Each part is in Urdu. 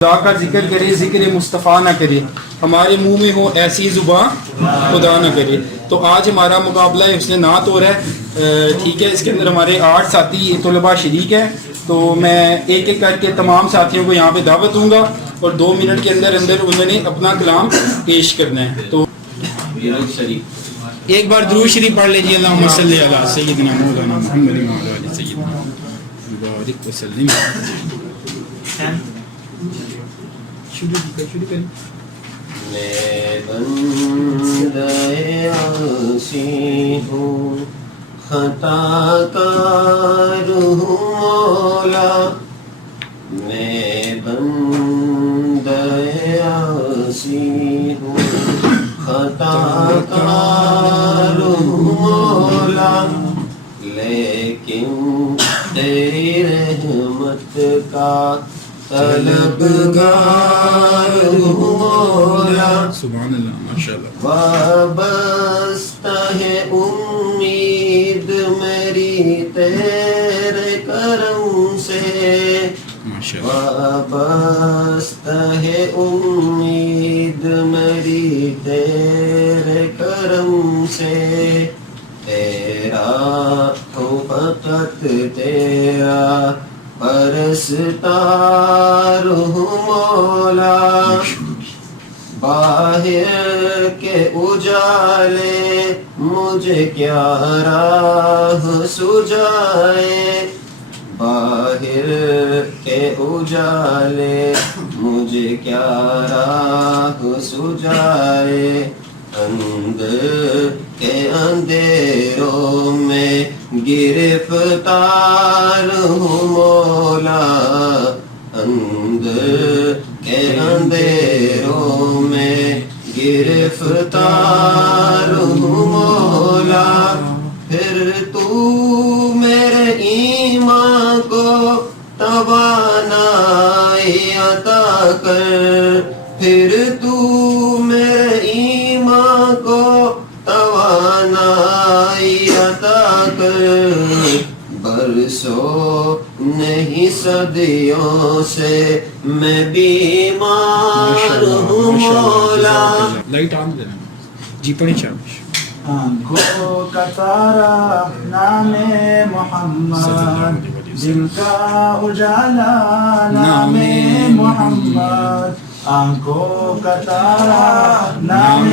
خدا کا ذکر کرے، ذکر مصطفیٰ نہ کرے، ہمارے منہ میں ہو ایسی زبان خدا نہ کرے۔ تو آج ہمارا مقابلہ ہے حسن نعت ہو رہا ہے، ٹھیک ہے۔ اس کے اندر ہمارے 8 ساتھی طلباء شریک ہیں، تو میں ایک ایک کر کے تمام ساتھیوں کو یہاں پہ دعوت دوں گا اور 2 منٹ کے اندر اندر انہوں نے اپنا کلام پیش کرنا ہے۔ تو ایک بار درود شریف پڑھ لیجیے، اللہم صلی علی سیدنا مولانا محمد وعلی آلہ سیدنا مبارک وسلم۔ میں بندہ عاصی ہوں، خطا کار ہوں مولا، میں بندہ عاصی ہوں، خطا کار ہوں مولا، لیکن تیری رحمت کا طلبگار ہوں مولا۔ سبحان اللہ، ماشاءاللہ۔ وابستہ ہے امید میری تیرے کرم سے، وابستہ ہے امید میری تیرے کرم سے، تیرا ہو فقط تیرا پرستار ہوں مولا، باہر کے اجالے مجھے کیا راہ سجائے، باہر کے اجالے مجھے کیا راہ سجائے، اندر کے اندھیروں میں گرفتار ہوں مولا، اندر کے اندھیروں میں گرفتار ہوں مولا، پھر تو میرے ایمان کو توانائی عطا کر، پھر تو میرے ایمان کو توانائی عطا کر، برسوں نہیں صدیوں سے میں بیمار ہوں مولا۔ لائٹ آن دینا جی، پڑھی چاہیے۔ آنکھوں کا تارا نام محمد، دل کا اجالا نام محمد، آنکھوں کا تارا نام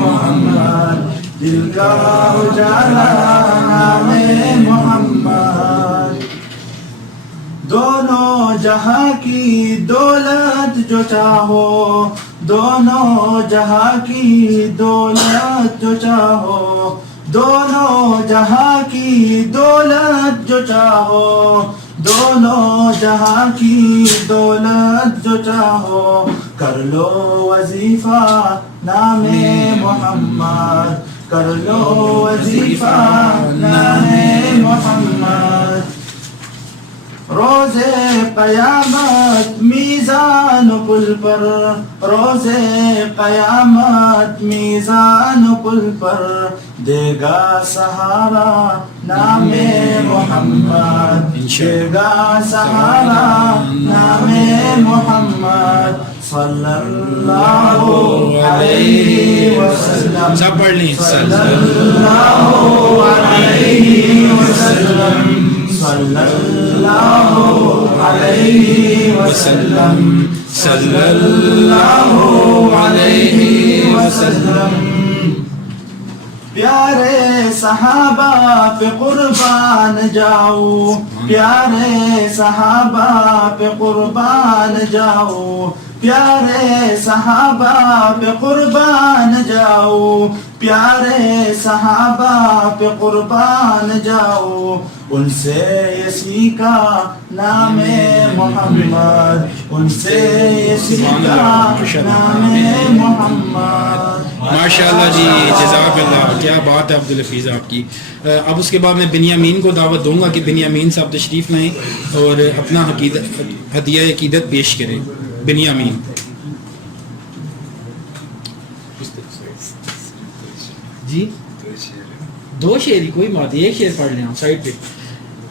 محمد، دل کا اجالا نام محمد، دونوں جہاں کی دولت جو چاہو، دونوں جہاں کی دولت جو چاہو، دونوں جہاں کی دولت جو چاہو، دونوں جہاں کی دولت جو چاہو، کر لو وظیفہ نام محمد، کر لو وظیفہ نام محمد، روز قیامت میزان پل پر، روز قیامت میزان پل پر، دے گا سہارا نام محمد، دے گا سہارا نام محمد، صلی اللہ علیہ وسلم، سب پڑھ لیں، صلی اللہ علیہ وسلم، صلی اللہ علیہ وسلم، صلی اللہ علیہ وسلم، پیارے صحابہ پہ قربان جاؤ، پیارے صحابہ پہ قربان جاؤ، پیارے صحابہ پہ قربان جاؤ، پیارے صحابہ پہ قربان جاؤ، ان سے یہ سیکھا نام محمد، ان سے یہ سیکھا نام محمد۔ ماشاءاللہ جی، جزاک اللہ، کیا بات ہے عبدالحفیظ آپ کی۔ اب اس کے بعد میں بنیامین کو دعوت دوں گا کہ بنیامین صاحب تشریف لائیں اور اپنا ہدیہ عقیدت پیش کریں۔ بنیامین جی، 2 شعر ہی کوئی بات، 1 شعر پڑھ لیں آپ سائڈ پہ۔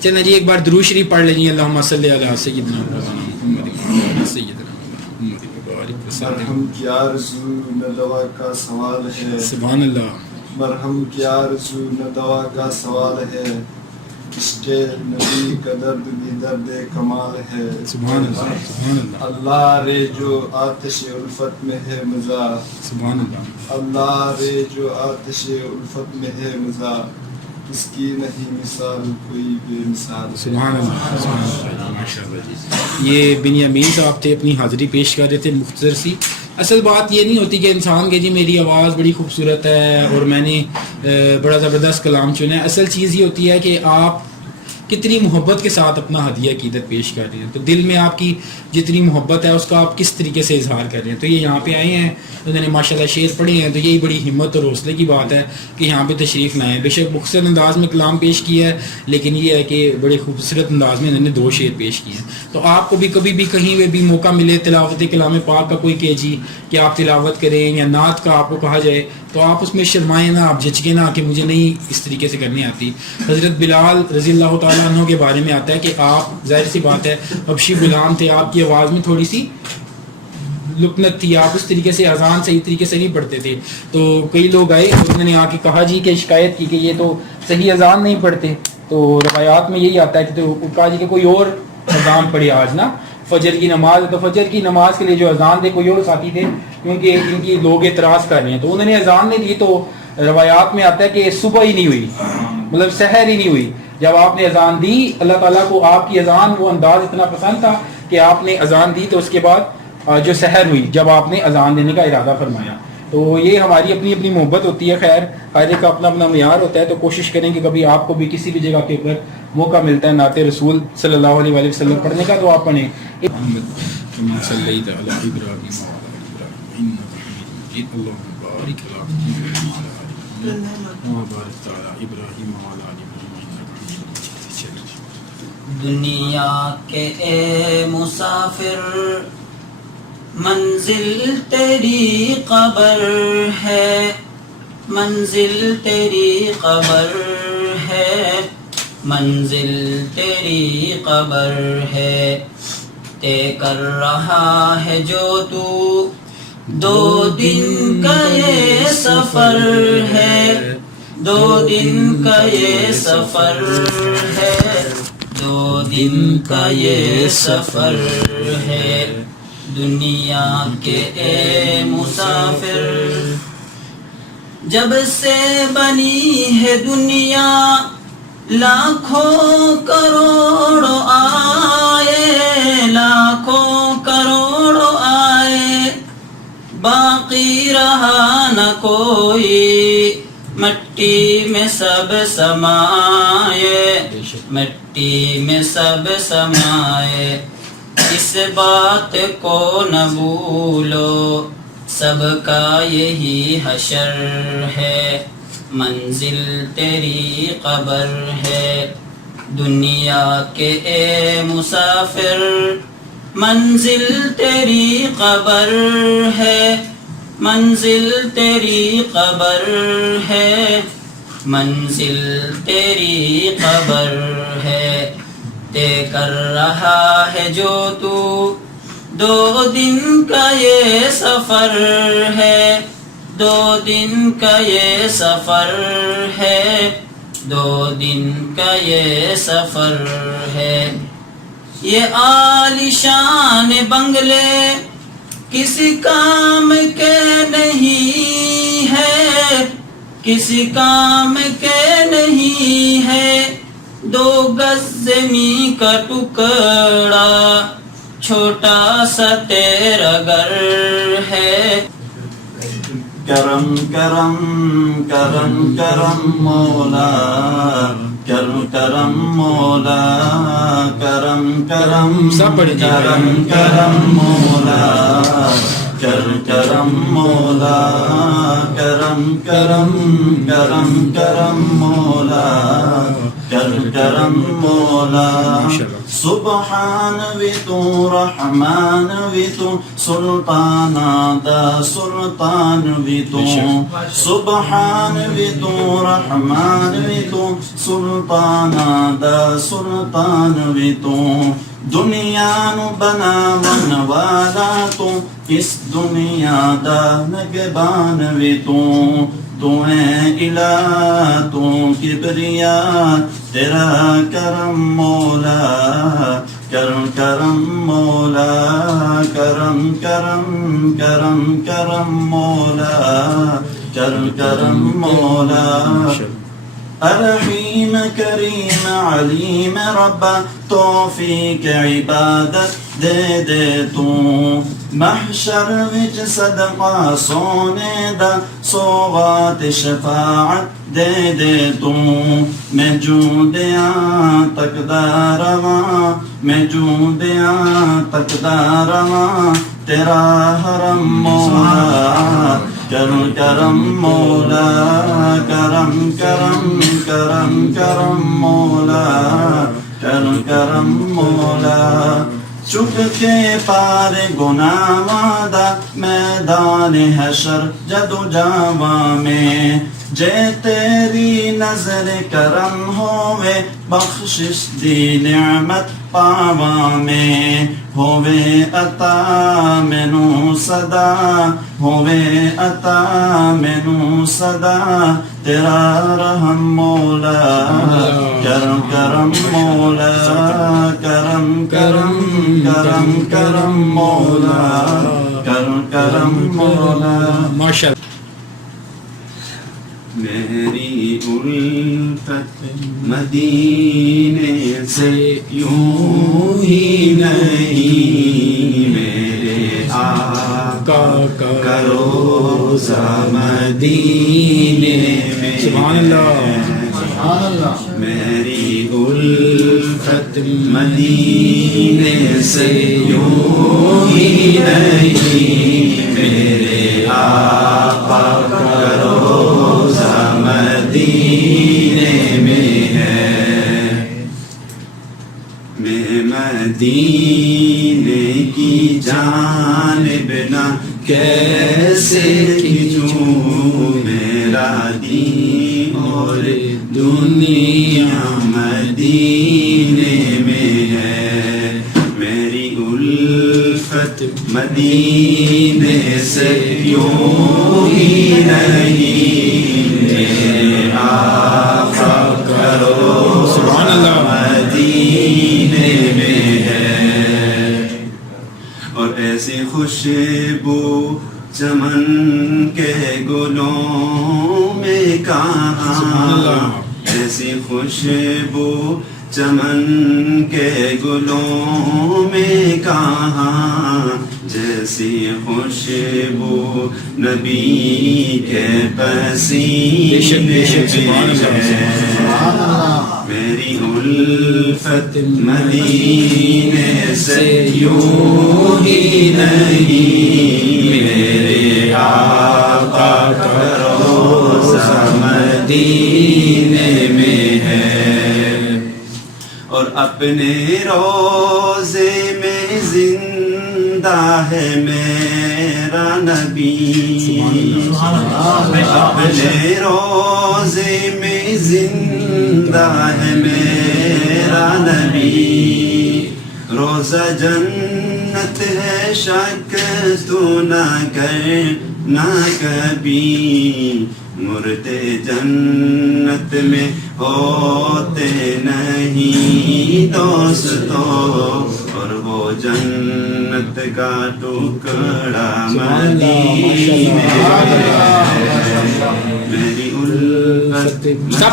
چلیں جی ایک بار درود شریف پڑھ لیجیے، اللہم صلی علی سیدنا محمد سیدنا محمد وبارک وسلم. مرہم کی آرزو نہ دوا کا سوال ہے. سبحان اللہ. مرہم کی آرزو نہ دوا کا سوال ہے. عشق نبی کا درد بھی درد کمال ہے. سبحان اللہ. سبحان اللہ. اللہ رے جو آتش الفت میں ہے مزہ. سبحان اللہ. اللہ رے جو آتش الفت میں ہے مزہ. اس کی نہیں مثال کوئی بے مثال. سبحان اللہ. سبحان اللہ. ماشاء اللہ جی. یہ بنیامین صاحب تھے, اپنی حاضری پیش کر رہے تھے مختصر سی. اصل بات یہ نہیں ہوتی کہ انسان کے جی میری آواز بڑی خوبصورت ہے اور میں نے بڑا زبردست کلام چنا ہے. اصل چیز یہ ہوتی ہے کہ آپ کتنی محبت کے ساتھ اپنا ہدیہ عقیدت پیش کر رہے ہیں. تو دل میں آپ کی جتنی محبت ہے اس کا آپ کس طریقے سے اظہار کر رہے ہیں. تو یہ یہاں پہ آئے ہیں, انہوں نے ماشاءاللہ شعر پڑھے ہیں, تو یہی بڑی ہمت اور حوصلے کی بات ہے کہ یہاں پہ تشریف لائیں. بے شک مختصر انداز میں کلام پیش کیا ہے, لیکن یہ ہے کہ بڑے خوبصورت انداز میں انہوں نے 2 شعر پیش کیے ہیں. تو آپ کو بھی کبھی بھی کہیں پہ بھی موقع ملے تلاوت کلام پاک کا کوئی کہ جی کہ آپ تلاوت کریں یا نعت کا آپ کو کہا جائے, تو آپ اس میں شرمائیں نہ, آپ جھجکیں نہ کہ مجھے نہیں اس طریقے سے کرنی آتی. حضرت بلال رضی اللہ تعالیٰ عنہ کے بارے میں آتا ہے کہ آپ ظاہر سی بات ہے حبشی غلام تھے, آپ کی آواز میں تھوڑی سی لکنت تھی, آپ اس طریقے سے اذان صحیح طریقے سے نہیں پڑھتے تھے. تو کئی لوگ آئے, انہوں نے آ کے کہا جی کہ شکایت کی کہ یہ تو صحیح اذان نہیں پڑھتے. تو روایات میں یہی آتا ہے کہ تو کہا جی کہ کوئی اور اذان پڑھے آج نا, فجر کی نماز. تو فجر کی نماز کے لیے جو اذان دے کوئی اور ساتھی تھے, کیونکہ ان کی لوگ اعتراض کر رہے ہیں. تو انہوں نے اذان نہیں دی, تو روایات میں آتا ہے کہ صبح ہی نہیں ہوئی, مطلب سحر ہی نہیں ہوئی. جب آپ نے اذان دی, اللہ تعالیٰ کو آپ کی اذان وہ انداز اتنا پسند تھا کہ آپ نے اذان دی, تو اس کے بعد جو سحر ہوئی جب آپ نے اذان دینے کا ارادہ فرمایا. تو یہ ہماری اپنی اپنی محبت ہوتی ہے. خیر ہر ایک کا اپنا اپنا معیار ہوتا ہے, تو کوشش کریں کہ کبھی آپ کو بھی کسی بھی جگہ کے اوپر موقع ملتا ہے نعت رسول صلی اللہ علیہ وسلم پڑھنے کا, تو آپ پڑھیں. دنیا کے اے مسافر منزل تیری قبر ہے, منزل تیری قبر ہے, منزل تیری قبر ہے. طے کر رہا ہے جو تو 2 دن کا یہ سفر ہے, 2 دن کا یہ سفر ہے, 2 دن کا یہ سفر ہے. دنیا کے اے مسافر جب سے بنی ہے دنیا, لاکھوں کروڑوں آئے, لاکھوں کروڑوں آئے, باقی رہا نہ کوئی, مٹی میں سب سمائے, مٹی میں سب سمائے. اس بات کو نہ بھولو, سب کا یہی حشر ہے, منزل تیری قبر ہے. دنیا کے اے مسافر منزل تیری قبر ہے, منزل تیری قبر ہے, منزل تیری قبر ہے. طے کر رہا ہے جو تو 2 دن کا یہ سفر ہے, 2 دن کا یہ سفر ہے, 2 دن کا یہ سفر ہے. یہ عالیشان بنگلے کسی کام کے نہیں ہے, کسی کام کے نہیں ہے. 2 گز زمین کا ٹکڑا چھوٹا سا تیرا گھر ہے. کرم کرم کرم کرم مولا, کرم کرم مولا, کرم کرم سب پڑھیں جی. کرم کرم مولا, کرم کرم مولا, کرم کرم کرم کرم مولا, کرم کرم مولا. سبحان بھی تو رحمان بھی تو سلطان دا سلطان بھی تو سبحان بھی تو رحمان بھی تو سلطان دا سلطان بھی تو دنیا نو بناون والا تو اس دنیا دا نگبان بھی تو ہے الہ تو کبریا تیرا کرم مولا کرم کرم مولا کرم کرم کرم کرم مولا کرم کرم مولا الرحیم کریم علیم ربا توفیق عبادت دے دے تو محشر وچ صدقہ سونے دا سوغات شفاعت دے دے تو میں جوں دیاں تکدا رواں میں جوں دیاں تکدا رواں تیرا حرم مولا کرم کرم مولا کرم کرم کرم کرم مولا کرم کرم مولا چک کے پار گناہاں دا میدان حشر جدو جاواں میں جے تیری نظر کرم ہووے بخشش دی نعمت پاواں میں ہووے عطا مینو صدا ہووے عطا مینو صدا تیرا رحم مولا کرم کرم مولا کرم کرم کرم کرم مولا کرم کرم مولا ماشاء میری الفت مدینے سے یوں ہی نہیں میرے آقا کا روضہ مدینے میں سبحان اللہ سبحان اللہ میری الفت مدینے سے یوں ہی نہیں میرے آقا کا روضہ مدینے میں ہے میں مدینے کی جانب نہ کیسے کھینچوں میرا دین اور دنیا مدینے میں ہے میری الفت مدینے سے یوں ہی نہیں میرے آقا کا سبحان اللہ مدینے میں ہے اور ایسی خوشبو چمن کے گلوں میں کہاں ایسی خوشبو چمن کے گلوں میں کہاں جیسی خوشبو نبی کے پسینے میری الفت مدینے سے یوں ہی نہیں میرے آقا کا روضہ مدینے میں ہے اور اپنے روضے میں زندہ ہے میرا نبی اپنے روضے میں زندہ ہے میرا نبی روزہ جنت ہے شک تو نہ کر نہ کبھی مردے جنت میں ہوتے نہیں دوستو اور وہ جنت کا ٹکڑا مدینے میری الفت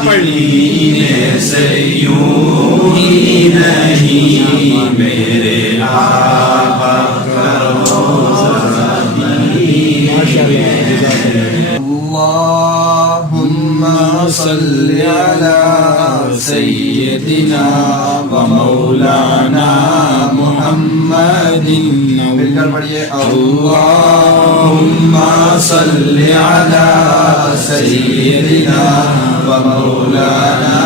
مدینے سے یوں ہی نہیں میرے آقا کا روضہ اللهم صل على سيدنا ومولانا محمد مل کر پڑھیے اللهم صل على سيدنا ومولانا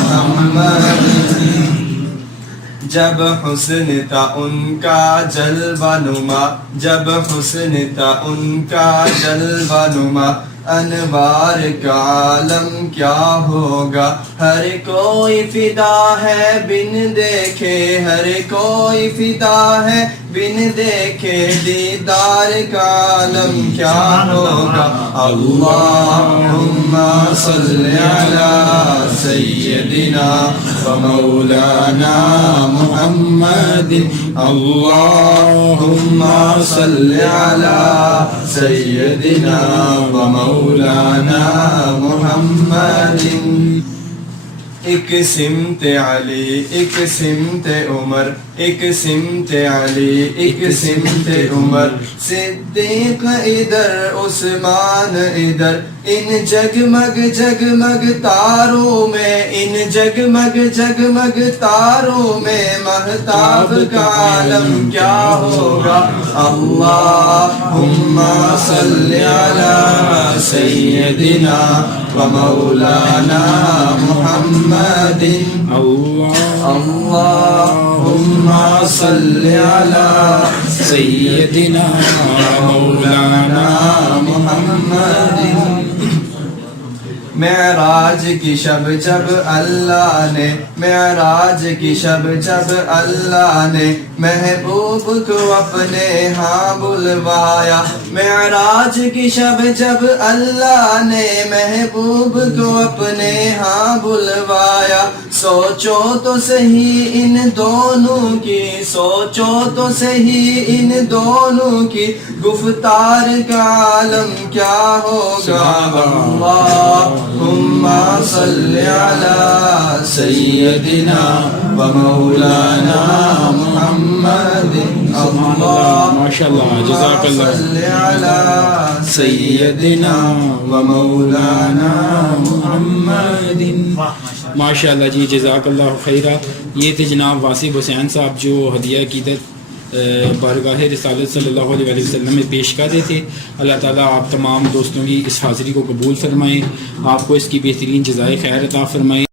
محمد جب حسن تھا ان کا جلوہ نما، جب حسن تھا ان کا جلوہ نما، انوار کا عالم کیا ہوگا، ہر کوئی فدا ہے بن دیکھے، ہر کوئی فدا ہے بن دیکھے، دیدار کا عالم کیا ہوگا۔ اللہم صلی علی سیدنا و مولانا محمد، اللہم صلی علی سیدنا و مولانا محمد۔ ایک سمت علی، ایک سمت عمر، ایک سمت علی، ایک سمت عمر، صدیق ادھر عثمان ادھر، ان جگمگ جگمگ تاروں میں، ان جگمگ جگمگ تاروں میں مہتاب کا عالم کیا ہوگا۔ اللہم صلی علی سیدنا و مولانا محمد، اللہم صلی علی سیدنا مولانا محمد۔ معراج کی شب جب اللہ نے، معراج کی شب جب اللہ نے محبوب کو اپنے ہاں بلوایا، معراج کی شب جب اللہ نے محبوب کو اپنے ہاں بلوایا، سوچو تو صحیح ان دونوں کی، سوچو تو صحیح ان دونوں کی گفتار کا عالم کیا ہوگا۔ اللہم صلی علی سیدنا و مولانا محمد، ماشاءاللہ جزاک اللہ صلی علی سیدنا و مولانا محمد۔ ماشاءاللہ جی جزاک اللہ خیرہ۔ یہ تھے جناب واصف حسین صاحب جو ہدیہ عقیدت بارگاہ رسالت صلی اللہ علیہ وسلم میں پیش کر رہے تھے۔ اللہ تعالیٰ آپ تمام دوستوں کی اس حاضری کو قبول فرمائیں، آپ کو اس کی بہترین جزائے خیر عطا فرمائیں۔